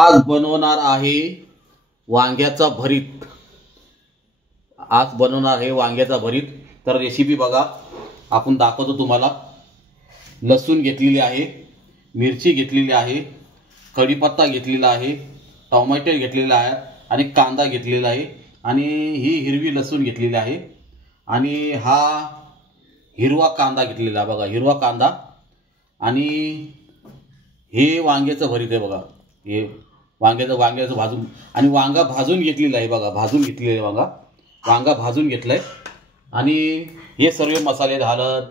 आज बनवणार आहे वांग्याचा भरीत। आज बनवणार आहे वांग्याचा भरीत। तर रेसिपी बघा, आपण दाखवतो तुम्हाला। लसूण घेतलेली आहे, मिरची घेतलेली आहे, कढीपत्ता घेतलेला आहे, टोमॅटो घेतलेला आहे आणि कांदा घेतलेला आहे आणि ही हिरवी लसूण घेतलेली आहे आणि हा हिरवा कांदा घेतलेला बघा, हिरवा कांदा आणि हे वांग्याचं भरीत आहे बघा। हे वांग्याचं भाजून आणि वांगा भाजून घेतलेला आहे बघा, भाजून घेतलेला आहे वांगा भाजून घेतलाय आणि हे सर्व मसाले, हळद,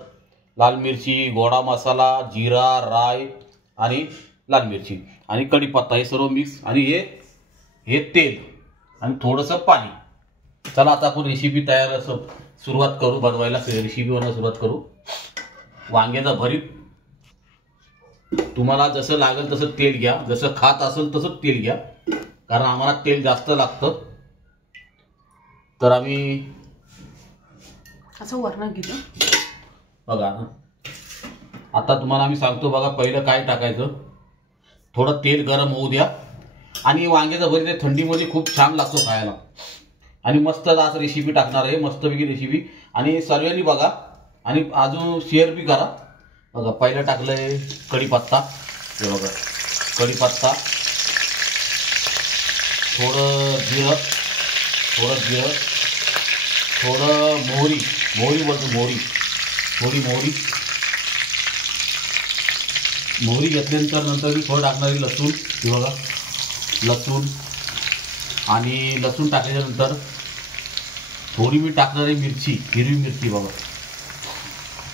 लाल मिरची, गोडा मसाला, जिरा, राई आणि लाल मिरची आणि कढीपत्ता हे सर्व मिक्स आणि हे तेल आणि थोडंसं पाणी। चला आता आपण रेसिपी तयार सुरुवात करू, बनवायला रेसिपी बनवायला सुरुवात करू। वांग्याचा भरीत तुम्हाला जसं लागेल तसं तेल घ्या, जसं खात असेल तसं तेल घ्या, कारण आम्हाला तेल जास्त लागतं तर आम्ही असं वरण घेतो बघा। आता तुम्हाला आम्ही सांगतो बघा, पहिलं काय टाकायचं, थोडं तेल गरम होऊ द्या आणि वांग्याचा भरीत थंडीमध्ये खूप छान लागतो खायला आणि मस्त आज रेसिपी टाकणार आहे, मस्तपैकी रेसिपी आणि सर्वांनी बघा आणि अजून शेअर बी करा बघा। पहिलं टाकलंय कढीपत्ता, हे बघा कढीपत्ता, थोडं जिरं, थोडं मोहरी बोलतो, थोडी मोहरी घेतल्यानंतर नंतर मी थोडं टाकणार आहे लसूण, हे बघा लसूण आणि लसूण टाकल्यानंतर थोडी मी टाकणार आहे मिरची, हिरवी मिरची बघा।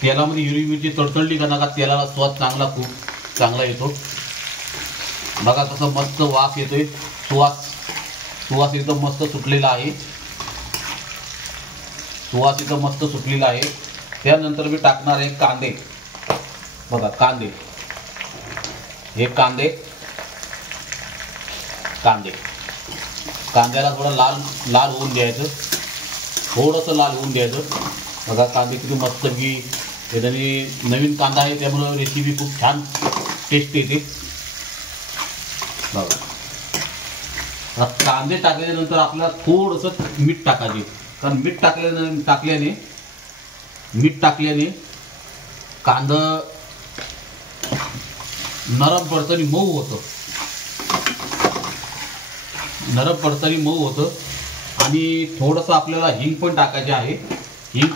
तेलामध्ये हिरवी मिरची तडतडली का नका, तेलाला स्वाद चांगला, खूप चांगला येतो बघा। कसं मस्त वास येतोय, सुवास एकदम मस्त सुटलेला आहे, सुवास एकदम मस्त सुटलेला आहे। त्यानंतर मी टाकणार आहे कांदे बघा, हे कांद्याला थोडं लाल होऊन द्यायचं, थोडंसं लाल होऊन द्यायचं बघा। कांदे किती मस्त की त्याने नवीन कांदा आहे त्यामुळे रेसिपी खूप छान टेस्ट येते बघा। कांदे टाकल्यानंतर आपल्याला थोडंसं मीठ टाकायचे, कारण मीठ टाकल्याने कांदा नरम पडतं आणि मऊ होतं आणि थोडंसं आपल्याला हिंग पण टाकायचे आहे, हिंग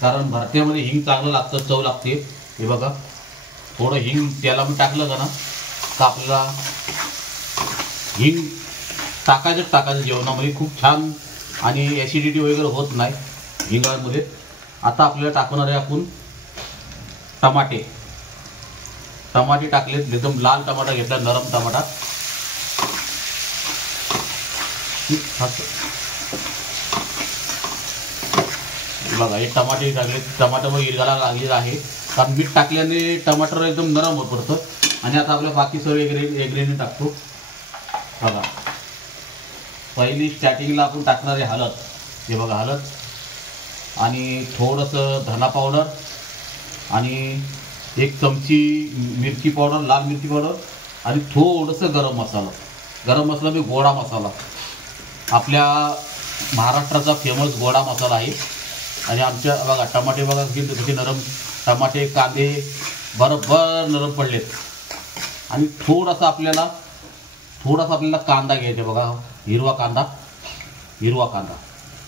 कारण भरत्यामध्ये हिंग चांगलं लागतं, चव लागते। हे बघा थोडं हिंग त्याला मी टाकलं का ना का आपल्याला हिंग टाकायचं जेवणामध्ये, खूप छान आणि ॲसिडिटी वगैरे होत नाही हिंगामध्ये। आता आपल्याला टाकणार आहे आपण टमाटे टाकले, एकदम लाल टमाटा घेतला, नरम टमाटा बघा। हे टमाटे टाकले, टमाटर इरगाला लागलेला आहे कारण मीठ टाकल्याने टमाटर एकदम नरम होत पडतं आणि आता आपल्या बाकी सर्व एग्रेने टाकतो बघा। पहिली स्टार्टिंगला आपण टाकणार आहे हळद, हे बघा हळद आणि थोडंसं धना पावडर आणि 1 चमची मिरची पावडर, लाल मिरची पावडर आणि थोडंसं गरम मसाला मी गोडा मसाला, आपल्या महाराष्ट्राचा फेमस गोडा मसाला आहे। आणि आमच्या बघा टमाटे बघा किती नरम, टमाटे कांदे बरोबर नरम पडलेत आणि थोडासा आपल्याला कांदा घ्यायचा बघा, हिरवा कांदा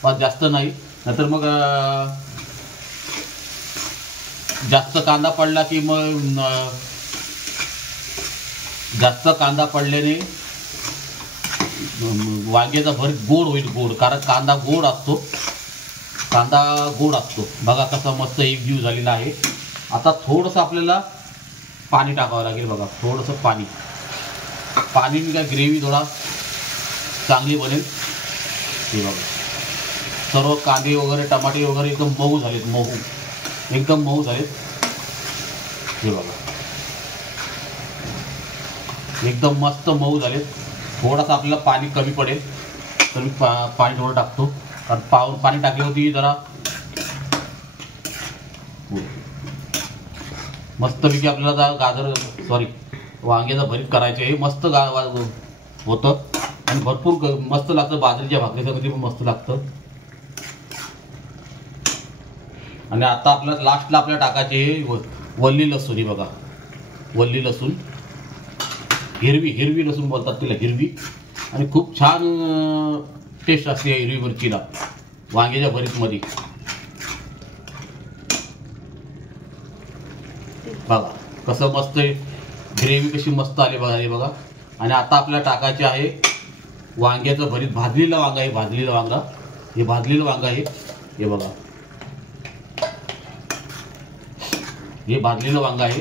पण जास्त नाही, नंतर मग जास्त कांदा पडला की मग जास्त कांदा पडल्याने वांग्याचा भरीत गोड होईल, कारण कांदा गोड असतो बघा। कसा मस्त एकजीव झालेला आहे। आता थोडंसं आपल्याला पाणी टाकावं लागेल बघा, थोडंसं पाणी का ग्रेव्ही थोडा चांगली बनेल। हे बघा सर्व कांदे वगैरे टमाटे वगैरे एकदम मऊ झालेत, हे बघा एकदम मस्त मऊ झालेत। थोडासा आपल्याला पाणी कमी पडेल तर मी पाणी थोडं टाकतो, कारण पाणी टाकली होती जरा मस्तपैकी आपल्याला वांग्याचं भरीत करायचे. हे मस्त होतं आणि भरपूर मस्त लागतं. बाजरीच्या भाकरीसाठी पण मस्त लागतं. आणि आता आपल्याला लास्टला आपल्याला टाकायचे हे वल्ली लसूण. ही बघा वल्ली लसूण, हिरवी लसूण बोलतात तिला, हिरवी. आणि खूप छान टेस्ट असते या हिरवी मिरचीला वांग्याच्या भरीतमध्ये. बघा कसं मस्त ग्रेव्ही कशी मस्त आली बघा. हे बघा. आणि आता आपल्याला टाकायचे आहे वांग्याचं भरीत. भाजलेलं वांगा आहे, भाजलेलं वांगा. हे भाजलेलं वांगा आहे. हे बघा हे भाजलेलं वांगा आहे.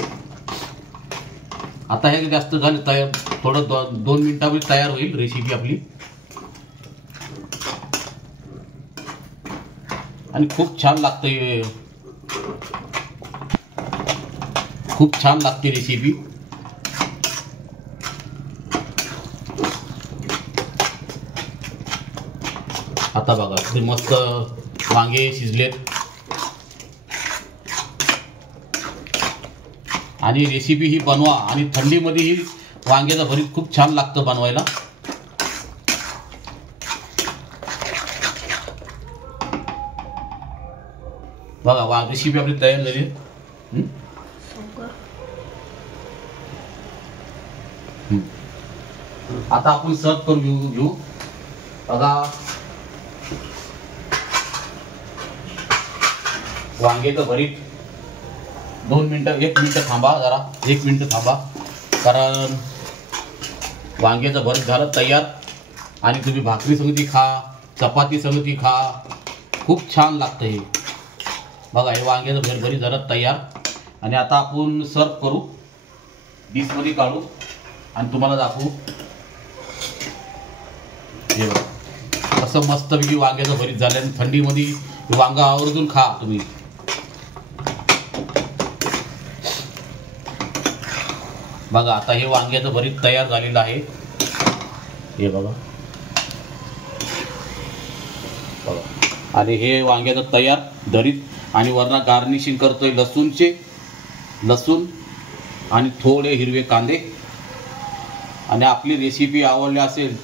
आता हे जास्त झालं तयार, थोडं 2 मिनिटांमध्ये तयार होईल रेसिपी आपली. आणि खूप छान लागते, खूप छान लागते रेसिपी. आता बघा ते मस्त वांगे शिजलेत. आणि रेसिपी ही बनवा. आणि थंडीमध्ये ही वांग्याचं भरीत खूप छान लागतं बनवायला. बघा रेसिपी आपली तयार झाली. आता आपण सर्व करून घेऊ. बघा वांग्याचं भरीत 2 मिनिटं, 1 मिनिट थांबा जरा, 1 मिनिट थांबा. कारण वांग्याचं भरीत झालं तयार. आणि तुम्ही भाकरी संगती खा, चपाती संगती खा, खूप छान लागतं हे. बघा हे वांग्याचं भरीत झालं तयार. आणि आता आपण सर्व करू, डिशमध्ये काढू आणि तुम्हाला दाखवू. हे बघा कसं मस्तपैकी वांग्याचं भरीत झालं. आणि थंडीमध्ये वांगा आवर्जून खा तुम्ही. बघा आता हे वांग्याचं भरीत तयार झालेलं आहे. हे बघा बघा. आणि हे वांग्याचं तयार भरीत. आणि वरना गार्निशिंग करतोय लसूण आणि थोडे हिरवे कांदे. आणि आपली रेसिपी आवडली असेल,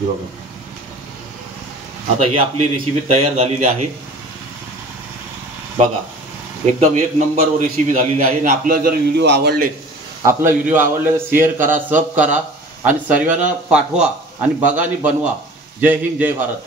बघा आता ही आपली रेसिपी तयार झालेली आहे. बघा एकदम 1 नंबर रेसिपी झालेली आहे. आणि आपला जर व्हिडिओ आवडले तर शेअर करा, सब करा आणि सर्वांना पाठवा. आणि बघा आणि बनवा. जय हिंद, जय भारत.